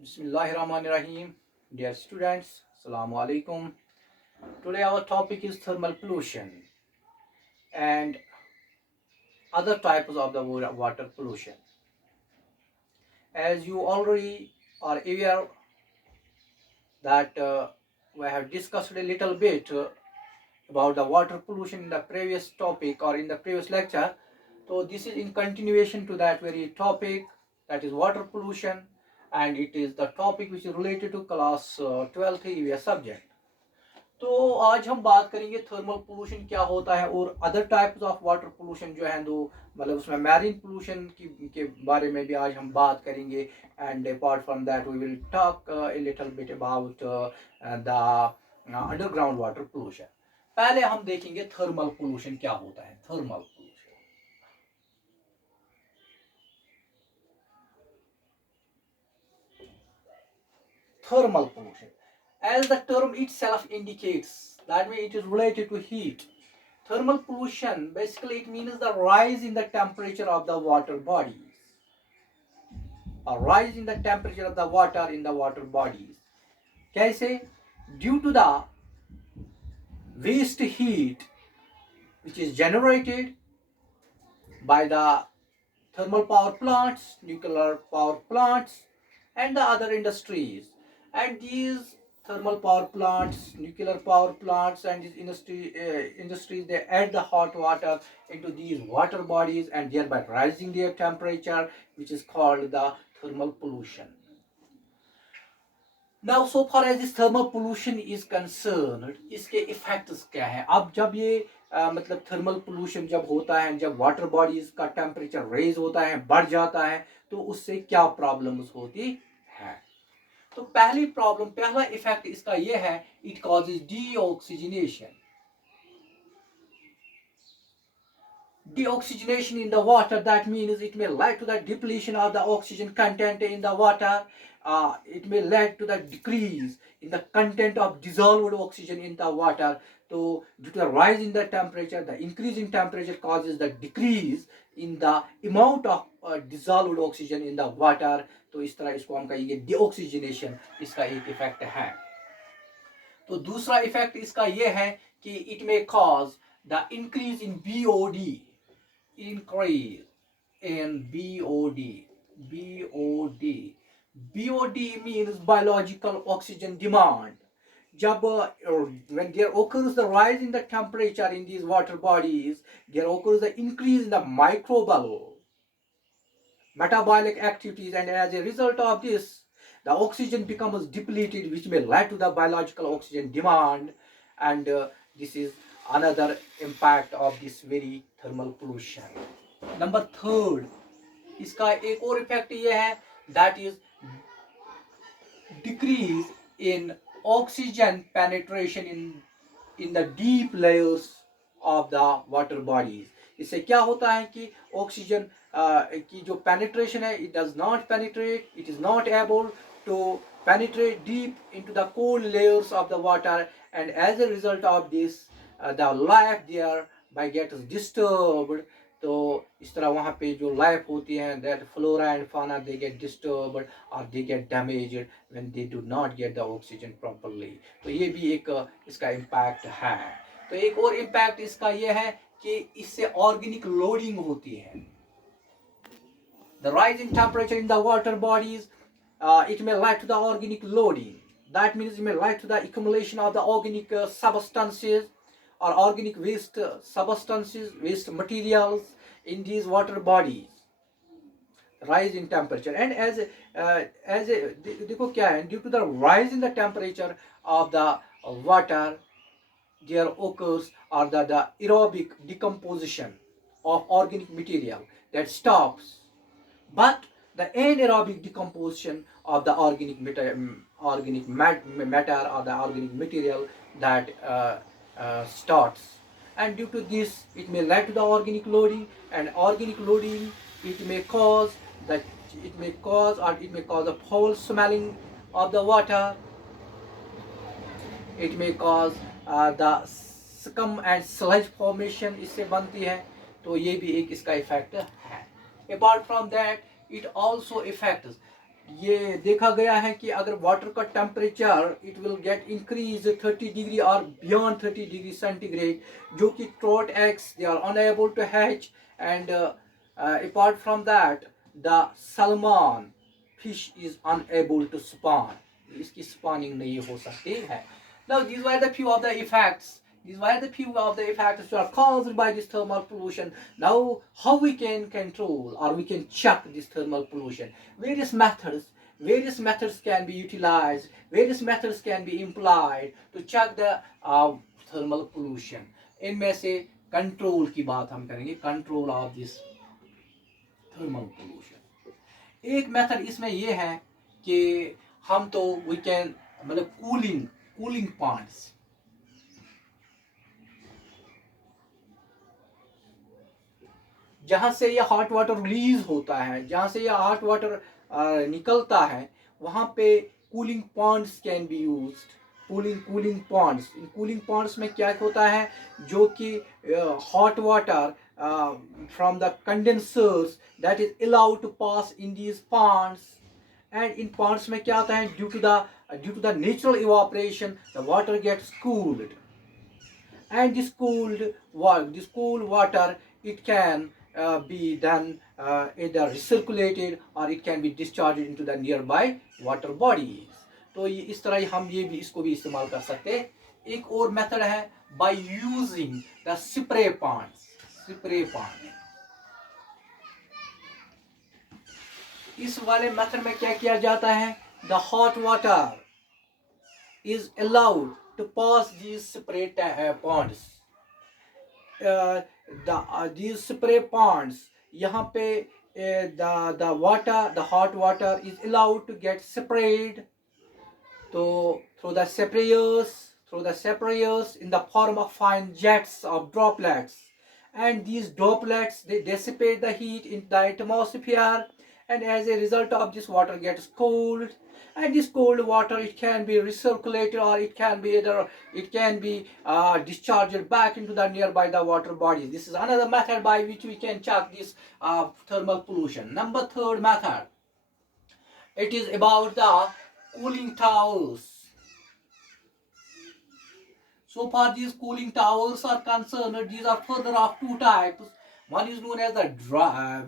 Bismillahirrahmanirrahim. Dear students, Assalamu alaikum. Today our topic is thermal pollution and other types of the water pollution. As you already are aware that we have discussed a little bit about the water pollution in the previous topic or in the previous lecture. So this is in continuation to that very topic, that is water pollution, and it is the topic which is related to class 12th EVS subject. तो आज हम बात करेंगे thermal pollution क्या होता है और other types of water pollution जो है, दो मतलब उसमें मैरीन पोल्यूशन की के बारे में भी आज हम बात करेंगे. And apart from that we will talk a little bit about the underground water pollution. पहले हम देखेंगे थर्मल पोल्यूशन क्या होता है. Thermal pollution, as the term itself indicates, that means it is related to heat. Thermal pollution, basically it means the rise in the temperature of the water bodies. A rise in the temperature of the water in the water bodies. Kaise? Due to the waste heat which is generated by the thermal power plants, nuclear power plants, and the other industries. And these thermal power plants, nuclear power plants, and these industries, they add the hot water into these water bodies and thereby rising their temperature, which is called the thermal pollution. Now, so far as this thermal pollution is concerned, इसके effects क्या है. अब जब ये मतलब thermal pollution जब होता है, जब वाटर बॉडीज का टेम्परेचर रेज होता है, बढ़ जाता है, तो उससे क्या प्रॉब्लम्स होती है. तो पहला इफेक्ट इसका ये है, it causes deoxygenation. Deoxygenation in the water, that means it may lead to the depletion of the oxygen content in the water. It may lead to the decrease in the content of dissolved oxygen in the water. So due to the rise in the temperature, the increase in temperature causes the decrease in the amount of dissolved oxygen in the water. तो इस तरह इसको हम कहेंगे डिऑक्सीजनेशन, इसका एक effect है. तो दूसरा इफेक्ट इसका ये है कि it may cause the increase in BOD. Increase in BOD. BOD means biological oxygen demand. जब when there occurs the rise in the temperature in these water bodies, there occurs the increase in the microbial metabolic activities, and as a result of this, the oxygen becomes depleted, which may lead to the biological oxygen demand. And this is another impact of this very thermal pollution. Number third, इसका एक और effect ये है, that is decrease in oxygen penetration in the deep layers of the water bodies. इससे क्या होता है कि ऑक्सीजन की जो पेनिट्रेशन है, it does not penetrate, it is not able to penetrate deep into the cold layers of the water, and as a result of this, the life thereby gets disturbed. तो इस तरह वहाँ पे जो life होती है, that flora and फाना, they get disturbed और they get damaged when they do not get the oxygen properly. तो ये भी एक इसका इम्पैक्ट है. तो एक और इम्पैक्ट इसका ये है कि इससे ऑर्गेनिक लोडिंग होती है. The rise in temperature in the water bodies, it may lead to the organic loading. That means it may lead to the accumulation of the organic substances or organic waste substances, waste materials in these water bodies. Rise in temperature, and as a देखो क्या है, due to the rise in the temperature of the water, there occurs or the aerobic decomposition of organic material that stops. But the anaerobic decomposition of the organic matter or the organic material that starts, and due to this it may lead to the organic loading, and organic loading it may cause a foul smelling of the water. It may cause the scum and sludge formation इससे बनती है. तो ये भी एक इसका effect है. Apart from that, it also affects ये देखा गया है कि अगर वाटर का temperature it will get increase 30 degree और बियॉन्ड 30 डिग्री सेंटीग्रेड, जो कि trout eggs they are unable to hatch, and apart from that the salmon fish is unable to spawn, इसकी स्पॉनिंग नहीं हो सकती है. Now these were the few of the effects. These were the few of the effects which are caused by this thermal pollution. Now, how we can control or we can check this thermal pollution? Various methods. Various methods can be utilized. Various methods can be employed to check the thermal pollution. इनमें से control की बात हम करेंगे. Control of this thermal pollution. एक method इसमें यह है कि हम तो वी कैन मतलब कूलिंग पॉन्ड्स, जहां से ये हॉट वाटर रिलीज होता है, जहां से ये हॉट वाटर निकलता है, वहां पे cooling ponds can be used. Cooling ponds, इन कूलिंग पॉन्ड्स में क्या होता है, जो कि hot water from the condensers that is allowed to pass in these ponds. And इन पॉन्ड्स में क्या होता है, due to the natural evaporation the water gets cooled, and this cool water it can be then either recirculated or it can be discharged into the nearby water bodies. तो ये इस तरह हम ये भी इसको भी इस्तेमाल कर सकते हैं. एक और मेथड है by using the spray ponds. Spray pond, इस वाले मेथड में क्या किया जाता है, the hot water is allowed to pass these spray ponds. These spray ponds, यहाँ पे the hot water is allowed to get sprayed through the sprayers in the form of fine jets of droplets, and these droplets they dissipate the heat in the atmosphere, and as a result of this water gets cooled, and this cold water it can be recirculated or it can be discharged back into the nearby the water bodies. This is another method by which we can check this thermal pollution. Number third method, it is about the cooling towers. So far these cooling towers are concerned, these are further of two types. One is known as the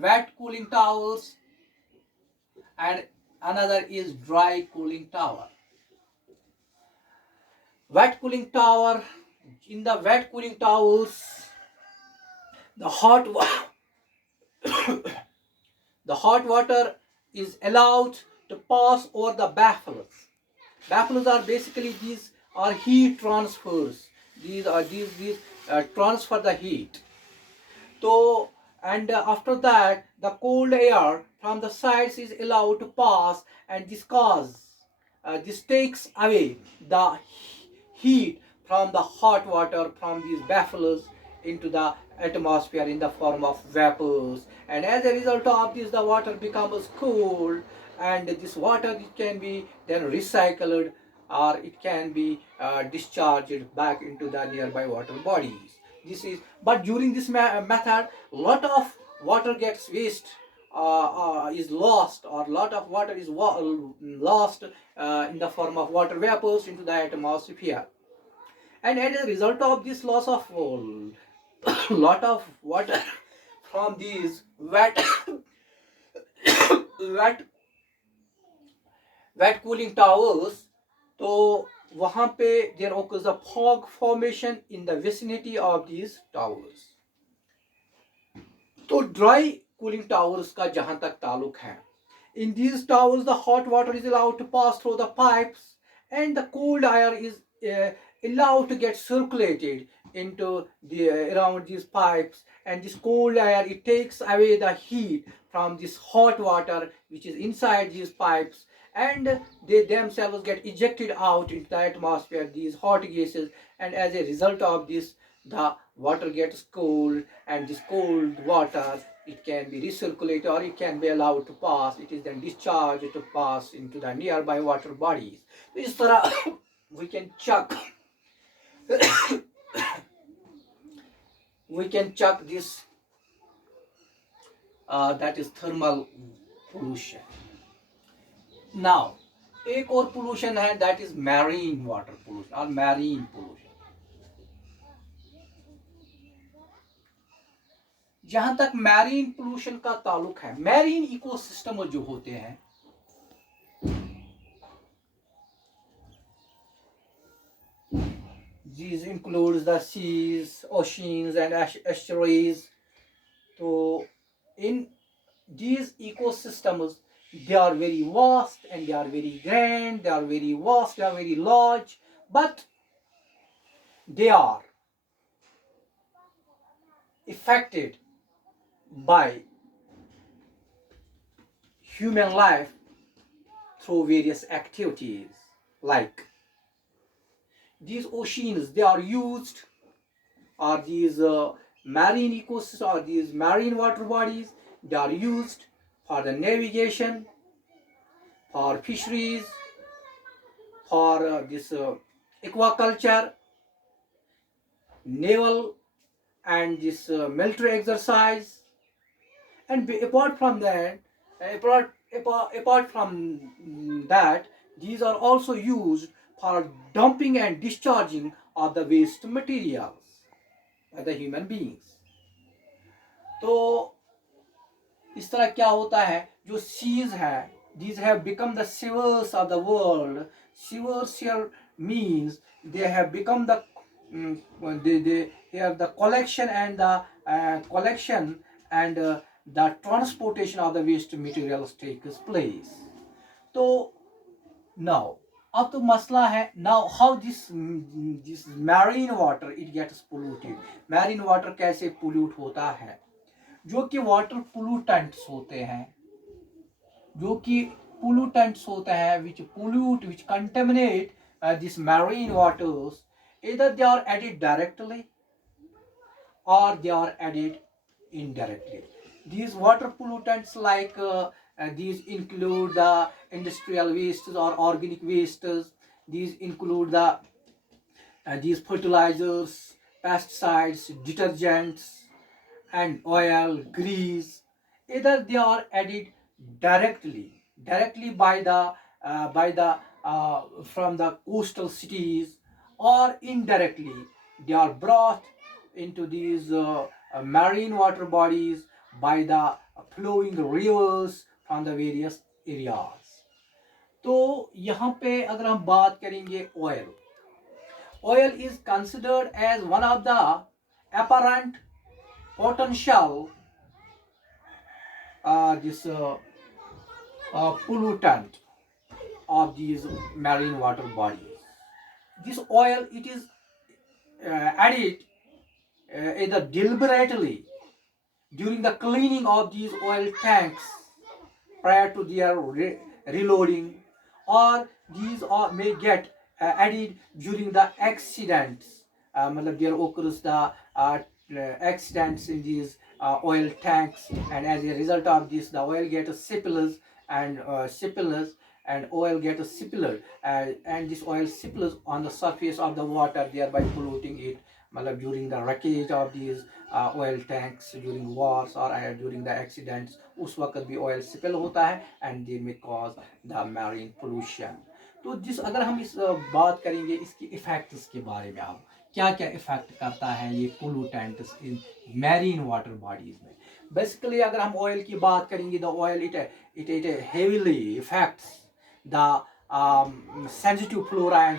wet cooling towers and another is dry cooling tower. Wet cooling tower, in the wet cooling towers, the hot water is allowed to pass over the baffles. Baffles are basically these are heat transfers. These transfer the heat. So, and after that the cold air from the sides is allowed to pass, and this takes away the heat from the hot water from these baffles into the atmosphere in the form of vapors, and as a result of this the water becomes cool, and this water it can be then recycled or it can be discharged back into the nearby water bodies. This is, but during this method lot of water gets waste, is lost, or lot of water is lost in the form of water vapors into the atmosphere, and as a result of this loss of lot of water from these wet wet cooling towers, तो वहां पे there occurs a fog formation in the vicinity of these towers. तो dry cooling towers का जहां तक ताल्लुक है, in these towers the hot water is allowed to pass through the pipes, and the cold air is allowed to get circulated into the around these pipes, and this cold air it takes away the heat from this hot water which is inside these pipes, and they themselves get ejected out into the atmosphere, these hot gases, and as a result of this the water gets cold, and this cold water it can be recirculated or it can be allowed to pass, it is then discharged to pass into the nearby water bodies. इस तरह we can check this that is thermal pollution. Now एक और pollution है, that is marine water pollution और marine pollution. जहां तक marine pollution का ताल्लुक है, मैरीन इकोसिस्टम जो होते हैं, these includes the seas, oceans and estuaries. So in these ecosystems, they are very vast and they are very grand, they are very vast, they are very large, but they are affected by human life through various activities. Like these oceans, they are used, or these marine ecosystems, or these marine water bodies, they are used for the navigation, for fisheries, for this aquaculture, naval and this military exercise. And apart from that, apart from that, these are also used for dumping and discharging of the waste materials by the human beings. तो इस तरह क्या होता है, जो seize है, these have become the sewers of the world. Sewers here means they have become the they have the collection and the transportation of the waste materials takes place. तो now अब तो मसला है, now how this marine water it gets polluted. marine water कैसे pollute होता है, जो कि वाटर पोल्यूटेंट्स होते हैं, जो कि pollutants होते हैं, which pollute, which contaminate this marine waters. Either they are added directly or they are added indirectly. These water pollutants like these include the industrial wastes or organic wastes. These include these fertilizers, pesticides, detergents, and oil, grease. Either they are added directly by the from the coastal cities, or indirectly they are brought into these marine water bodies by the flowing rivers from the various areas. तो यहाँ पे अगर हम बात करेंगे oil is considered as one of the apparent potential this pollutant of these marine water bodies. This oil it is added either deliberately during the cleaning of these oil tanks prior to their reloading, or these may get added during the accidents. There occurs the accidents in these oil tanks, and as a result of this, the oil gets syphilis and oil gets sippler, and this oil sipples on the surface of the water, thereby polluting it. During the wreckage of these oil tanks during wars or during the accidents, उस वक्त भी oil spill होता है and they may cause the marine pollution. तो जिस अगर हम इस बात करेंगे इसकी इफेक्ट्स के बारे में, आप क्या क्या इफेक्ट करता है ये पोल्यूटेंट्स इन मैरीन वाटर बॉडीज में. बेसिकली अगर हम ऑयल की बात करेंगे, the oil it heavily effects the sensitive flora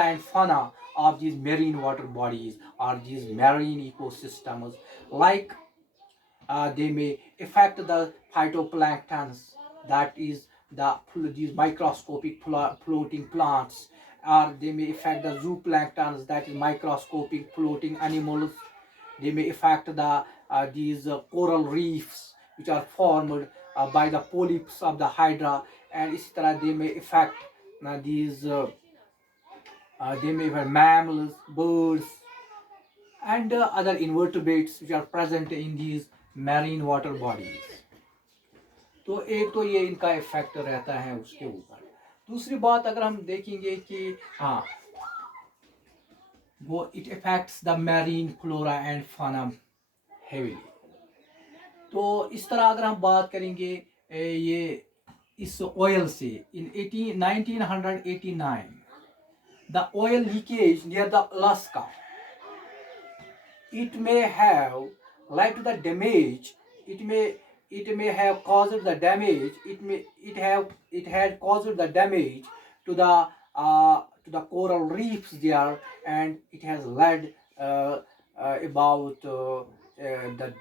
and fauna of these marine water bodies or these marine ecosystems. Like they may affect the phytoplanktons, that is these microscopic floating plants, or they may affect the zooplanktons, that is microscopic floating animals. They may affect these coral reefs which are formed by the polyps of the hydra, and इसी तरह they may affect these they may affect mammals, birds, and other invertebrates which are present in these marine water bodies. तो एक तो ये इनका effect रहता है उसके ऊपर. दूसरी बात अगर हम देखेंगे कि हाँ वो it effects the marine flora and फाना हेवीली. तो इस तरह अगर हम बात करेंगे ये इस oil से in 1989 the oil leakage near the Alaska, it may have led to the damage, it may have caused the damage, it had caused the damage to the coral reefs there, and it has led about the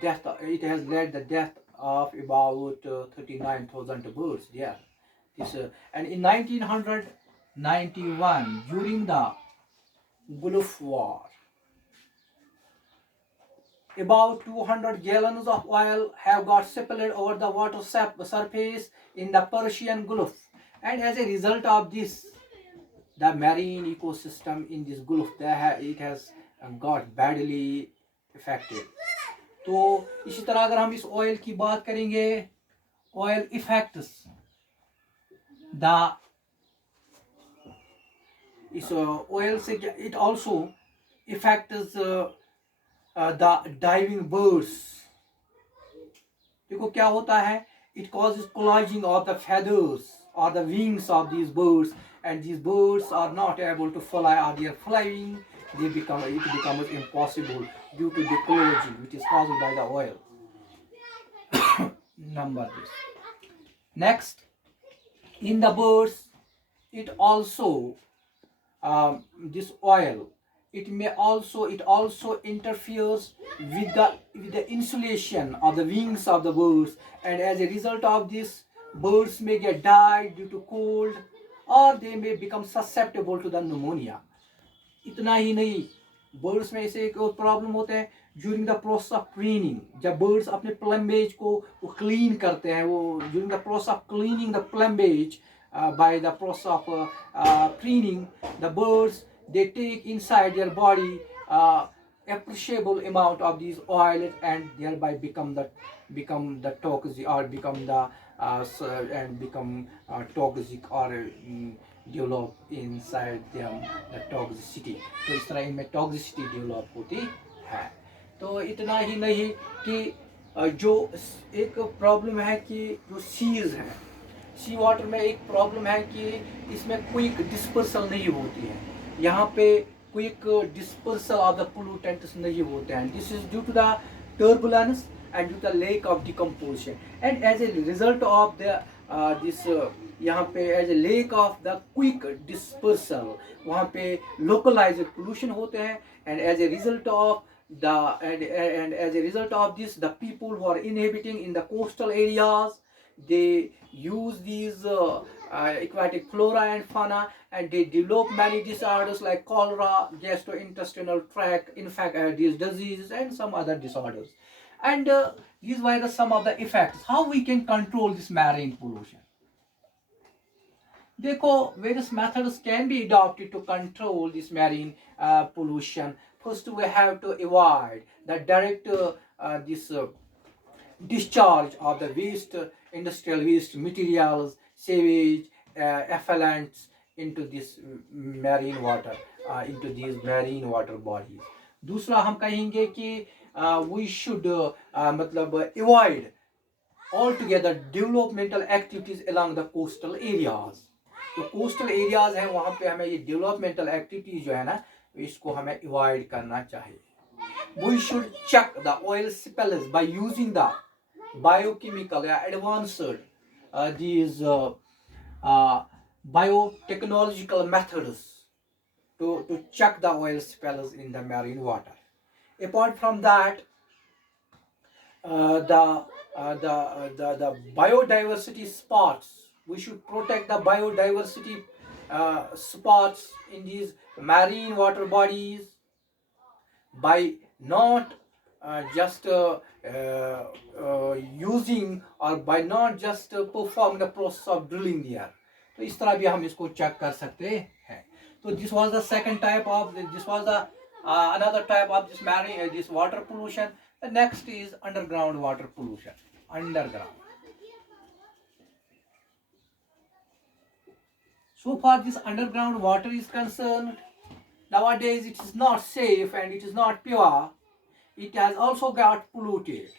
death, it has led the death of about 39,000 birds there. And in 1991, during the Gulf War, about 200 gallons of oil have got spilled over the water surface in the Persian Gulf, and as a result of this, the marine ecosystem in this Gulf, it has got badly affected. तो इसी तरह अगर हम इस oil की बात करेंगे, oil effects the इस ऑयल से it also effects the diving birds. देखो क्या होता है, it causes collaging of the feathers or the wings of these birds, and these birds are not able to fly, or they are flying, it becomes impossible due to the collaging which is caused by the oil. Number this. Next, in the birds, it also this oil, it also interferes with the insulation of the wings of the birds, and as a result of this, birds may get died due to cold, or they may become susceptible to the pneumonia. इतना ही नहीं, birds में ऐसे एक और problem होते हैं during the process of cleaning. जब birds अपने प्लम्बेज को वो क्लीन करते हैं, वो during the process of cleaning the plumage, by the process of preening, the birds, they take inside their body appreciable amount of these oils, and thereby become the toxic, or become the and become toxic, or develop inside them the toxicity. तो इस तरह इनमें toxicity develop होती है. तो इतना ही नहीं कि जो एक प्रॉब्लम है कि जो सीज हैं, सी वाटर में एक प्रॉब्लम है कि इसमें क्विक डिस्पर्सल नहीं होती है. यहाँ पे quick dispersal of the pollutants नहीं होते हैं. This is due to the turbulence and due the lack of decomposition, and as a result of the this यहाँ पे as a lack of the quick dispersal, वहाँ पे localised pollution होते हैं, and as a result of and as a result of this, the people who are inhabiting in the coastal areas, they use these aquatic flora and fauna, and they develop many disorders like cholera, gastrointestinal tract these diseases, and some other disorders. And these were some of the effects. How we can control this marine pollution? देखो, various methods can be adopted to control this marine pollution. First, we have to avoid the direct this discharge of the waste, industrial waste materials, sewage, effluents into this marine water, into these marine water bodies. दूसरा हम कहेंगे कि we should मतलब avoid altogether developmental activities along the coastal areas. तो coastal areas हैं, वहाँ पे हमें ये डेवलपमेंटल एक्टिविटीज जो है ना, इसको हमें अवॉइड करना चाहिए. We should check the oil spills by using the biochemical advanced these biotechnological methods to check the oil spills in the marine water. Apart from that, the biodiversity spots, we should protect the biodiversity spots in these marine water bodies by not just using, or by not just performing the process of drilling there. तो इस तरह भी हम इसको check कर सकते हैं. तो this was the second type of, this was the another type of this marine this water pollution. The next is underground water pollution. Underground. So far this underground water is concerned, nowadays it is not safe and it is not pure. It has also got polluted.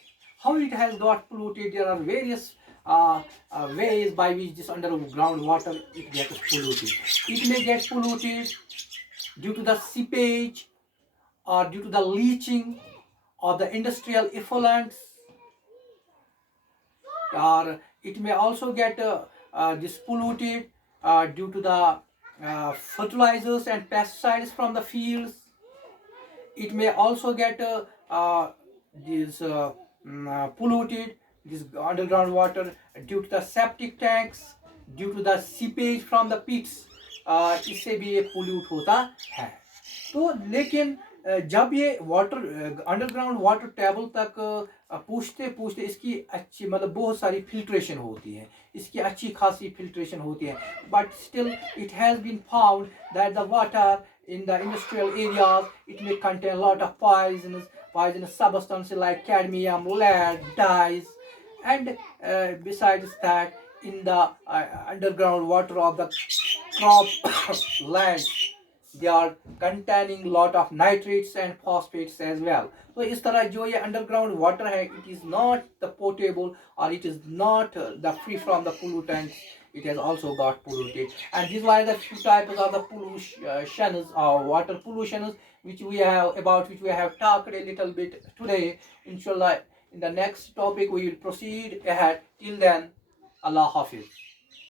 How it has got polluted? There are various ways by which this underground water it gets polluted. It may get polluted due to the seepage or due to the leaching of the industrial effluents, or it may also get this polluted due to the fertilizers and pesticides from the fields. It may also get this polluted, this underground water, due to the septic tanks, due to the seepage from the pits. इससे भी ये pollute होता है। तो लेकिन जब ये water underground water table तक पूछते पूछते इसकी अच्छी मतलब बहुत सारी फिल्ट्रेशन होती है, इसकी अच्छी खासी फिल्ट्रेशन होती है, but still it has been found that the water in the industrial areas it may contain a lot of poisonous substances like cadmium, lead, dyes, and besides that in the underground water of the crop lands they are containing lot of nitrates and phosphates as well. So इस तरह जो ये underground water है it is not the potable or it is not the free from the pollutants, it has also got polluted. And these are the few types of the pollutions or water pollutions which we have talked a little bit today. Inshallah in the next topic we will proceed ahead. Till then, Allah Hafiz.